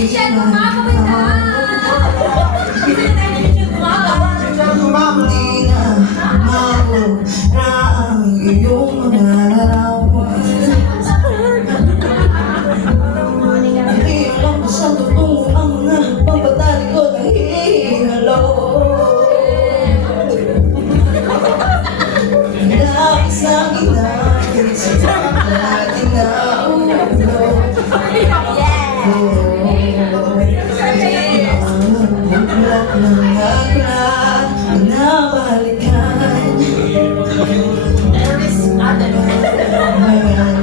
Michelle, gumagawin na! Di na mawala ang iyong mga larawan. Di alam sa totoo ang napapatalikod ang hinalo. Lapis lang inakit sa ating naulo. Buklat ng aklat, nabalikan. Magalihan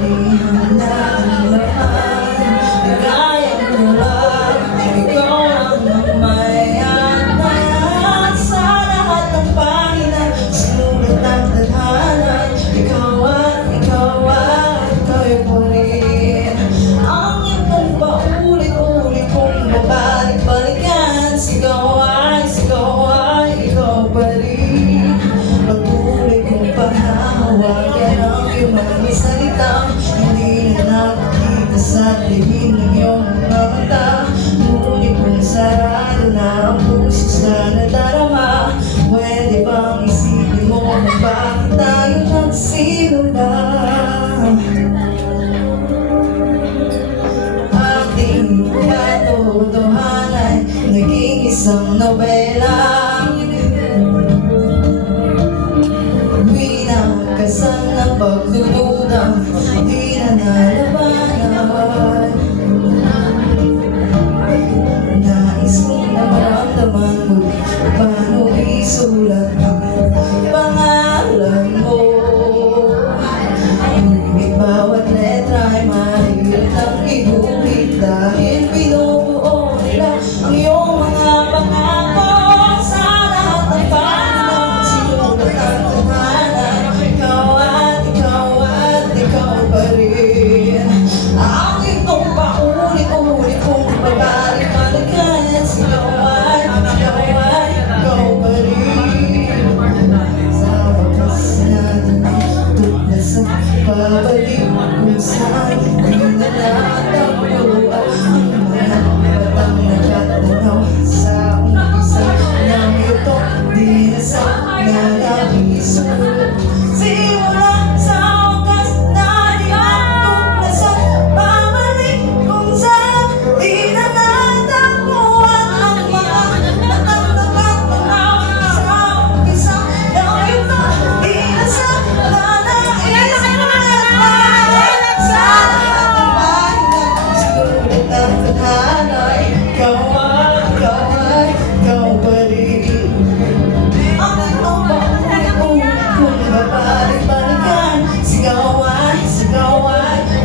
na ang lahat, kagaya mo lang, ikaw ang mamayanan. Sa lahat ng pahina, sinulat ng tadhana, ikaw ay punin. Ang iyong paulit-ulit kong babalik-balikan, sigaw ay ikaw pa rin. Patuloy kong panghahawakan ang iyong mga salitang hindi na nakikita sa tingin ng iyong mga mata. Ngunit kung sarado na ang puso sa nadarama, pwede bang isipin mo kung bakit tayo nagsimula? Ating katotohanan naging isang nobela. Winakasan ng pagdududa, di na nalabanan. Nais kong maramdaman mo, paano isulat ang pangalan mo. Ngunit bawat letra ay mahirap ang iguhit, dahil binubuo nila ang iyong mga pangako. Sa lahat ng panahon, sinulat ang tadhana, ikaw pa rin. Ang itong paulit-ulit kong babalik-balikan, sigaw ay ikaw pa rin. Sa wakas natin tulad sa pabalik kung saan di na natagpuan ang mga batang nakatanaw sa umpisa ng ito, di na sa nalabisulat. Simula sa wakas na di matuklasan, pabalik kung saan di na natagpuan ang mga batang nakatanaw sa umpisa ng ito, di na sa nalabisulat. Sa ating pahina, sinulat ang tadhana, ikaw pa rin. Ang itong paulit-ulit kong babalik-balikan, sigaw ay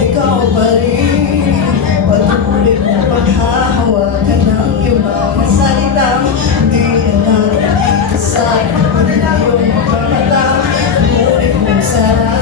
ikaw pa rin. Patuloy kong paghahawakan ng iyong mga salitang hindi na nakikita sa iyong mga mata. Ngunit kung sarado